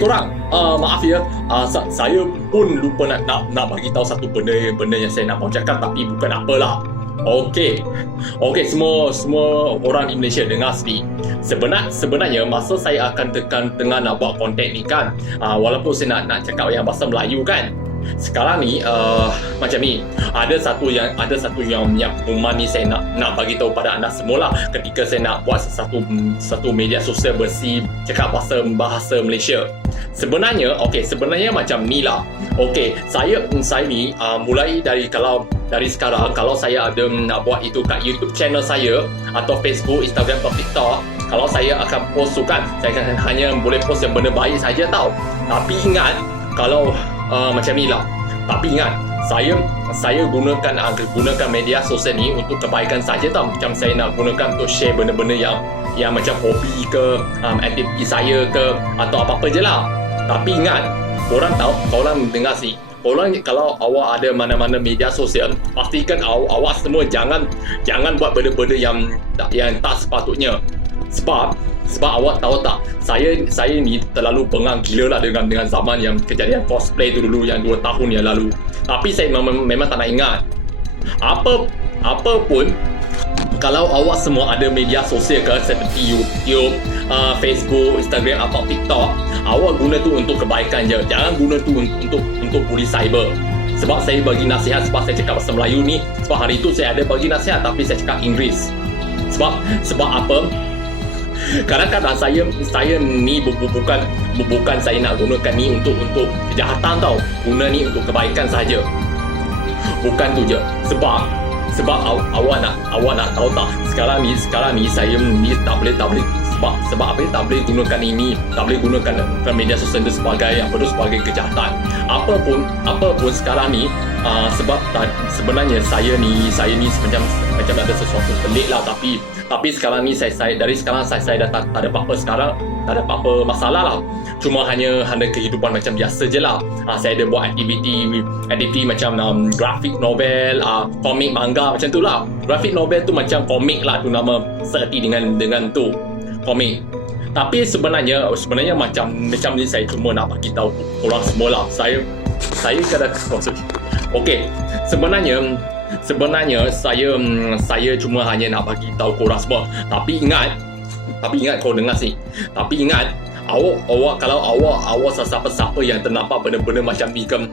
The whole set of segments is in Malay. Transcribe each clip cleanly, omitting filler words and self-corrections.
Korang, maaf ya, saya pun lupa nak bagi tahu satu benda yang saya nak mau cakap, tapi bukan apalah. Okey, semua orang di Malaysia dengar sini. Sebenarnya masa saya akan tengah nak buat konten ni kan, walaupun saya nak cakap yang bahasa Melayu kan, sekarang ni macam ni, ada satu yang pengumuman ni saya nak bagi tahu pada anda semua lah, ketika saya nak buat satu media sosial bersih cakap bahasa Malaysia. Sebenarnya macam ni lah. Saya ni mulai dari sekarang, kalau saya ada nak buat itu kat YouTube channel saya atau Facebook, Instagram atau TikTok, kalau saya akan post tu kan, saya akan hanya boleh post yang benda baik saja tau. Tapi ingat, kalau macam ni lah. Tapi ingat, saya gunakan media sosial ni untuk kebaikan saja tau. Macam saya nak gunakan untuk share benda-benda yang macam hobi ke, aktiviti saya ke, atau apa-apa je lah. Tapi ingat, korang dengar sih, kalau awak ada mana-mana media sosial, pastikan awak semua jangan buat benda-benda yang tak sepatutnya. Sebab awak tahu tak, saya ni terlalu bengang gila lah dengan zaman yang kejadian cosplay tu dulu yang 2 tahun yang lalu. Tapi saya memang tak nak ingat. Apa pun, kalau awak semua ada media sosial ke, seperti YouTube, Facebook, Instagram atau TikTok, awak guna tu untuk kebaikan je. Jangan guna tu untuk bully cyber. Sebab saya bagi nasihat, sebab saya cakap bahasa Melayu ni, sebab hari tu saya ada bagi nasihat tapi saya cakap Inggeris. Sebab apa? Kadang-kadang saya ni bukan saya nak gunakan ni untuk kejahatan tau. Guna ni untuk kebaikan saja. Bukan tu je. Sebab awak nak tahu tak, sekarang ni saya ni tak boleh sebab apa tak boleh gunakan ini, tak boleh gunakan media sosial itu sebagai kejahatan. Apa pun sekarang ni, sebab sebenarnya saya ni macam ada sesuatu pelik lah, tapi sekarang ni saya dah tak ada apa-apa sekarang, tak ada apa-apa masalah lah. Cuma hanya kehidupan macam biasa je lah. Saya ada buat aktiviti macam grafik novel, komik, manga macam tu lah. Grafik novel tu macam komik lah, tu nama seerti dengan tu komik. Tapi sebenarnya macam ni, saya cuma nak bagi tahu korang semua lah. Saya kadang-kadang sebenarnya saya cuma hanya nak bagi tahu korang semua. Tapi ingat kau dengar sih. Tapi ingat, awak kalau awak siapa-siapa yang ternampak benda-benda macam ni kan,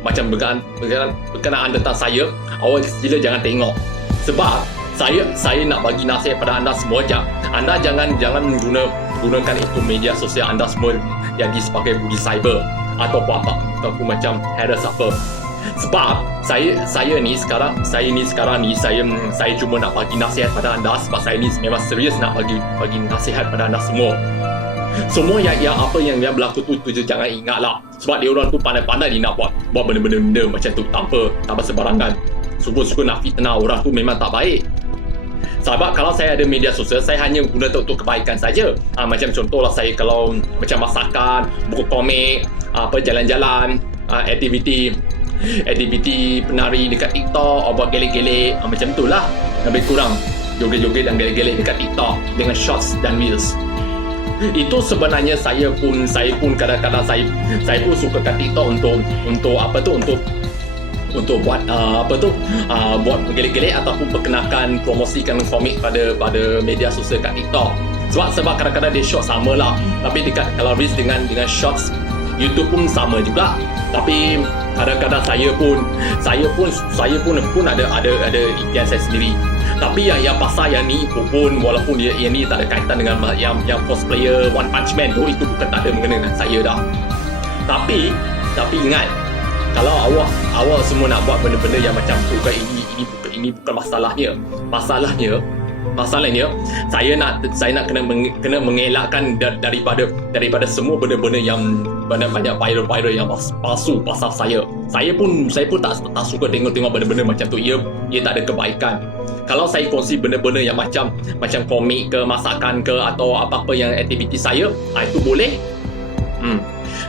macam berkenaan tentang saya, awak sila jangan tengok. Sebab saya nak bagi nasihat pada anda semua, anda jangan gunakan itu media sosial anda semua yang sebagai bully cyber ataupun macam harass apa. Sebab saya ni sekarang saya cuma nak bagi nasihat pada anda, sebab saya ni memang serius nak bagi nasihat pada anda semua. Semua yang berlaku tu je jangan ingat lah. Sebab dia orang tu pandai-pandai dia nak buat benda-benda macam tu tanpa sebarangan. Suka nak fitnah orang tu memang tak baik. Sebab kalau saya ada media sosial, saya hanya guna untuk kebaikan saja. Macam contohlah, saya kalau macam masakan, buku komik, jalan-jalan, aktiviti penari dekat TikTok, buat gelek-gelek, macam itulah. Lebih kurang joget-joget dan gelek-gelek dekat TikTok dengan shorts dan reels. Itu sebenarnya saya pun kadang-kadang saya pun suka kat TikTok untuk buat buat gelek-gelek ataupun perkenalkan, promosikan komik pada media sosial kat TikTok. Sebab kadang-kadang dia short sama lah, tapi kalau reels dengan shorts YouTube pun sama juga. Tapi kadang-kadang saya pun ada impian saya sendiri. Tapi yang pasal yang ni pun, walaupun yang ni tak ada kaitan dengan yang cosplayer One Punch Man tu, itu bukan tak ada mengenai dengan saya dah. Tapi ingat, kalau awak semua nak buat benda-benda yang macam tu kan, ini bukan masalahnya. Masalahnya saya nak kena mengelakkan daripada semua benda-benda yang banyak viral yang palsu pasal saya. Saya pun tak suka tengok benda-benda macam tu. Ia tak ada kebaikan. Kalau saya kongsi benda-benda yang macam komik ke, masakan ke, atau apa-apa yang aktiviti saya, itu boleh.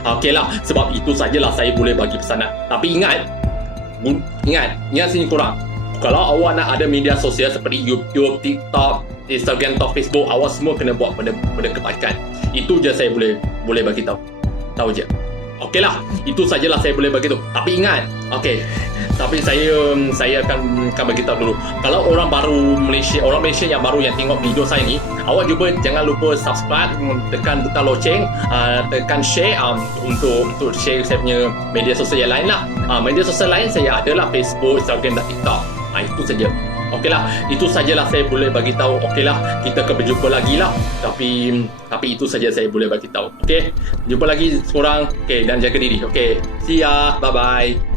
Okeylah, sebab itu sajalah saya boleh bagi pesanan. Tapi ingat sini korang Kalau awak nak ada media sosial seperti YouTube, TikTok, Instagram atau Facebook, awak semua kena buat benda kebaikan. Itu je saya boleh bagi tahu. Tahu je. Okeylah, itu sajalah saya boleh bagi tahu. Tapi ingat, okey. Tapi saya akan bagi tahu dulu. Kalau orang Malaysia yang baru yang tengok video saya ni, awak juga jangan lupa subscribe, tekan butang loceng, tekan share untuk share saya punya media sosial yang lain lah. Media sosial lain saya adalah Facebook, Instagram dan TikTok. Itu saja. Okeylah, itu sajalah saya boleh bagi tahu. Okeylah, kita akan berjumpa lagi lah. Tapi itu saja saya boleh bagi tahu. Okey, jumpa lagi seorang. Okey, dan jaga diri. Okey, see ya, bye bye.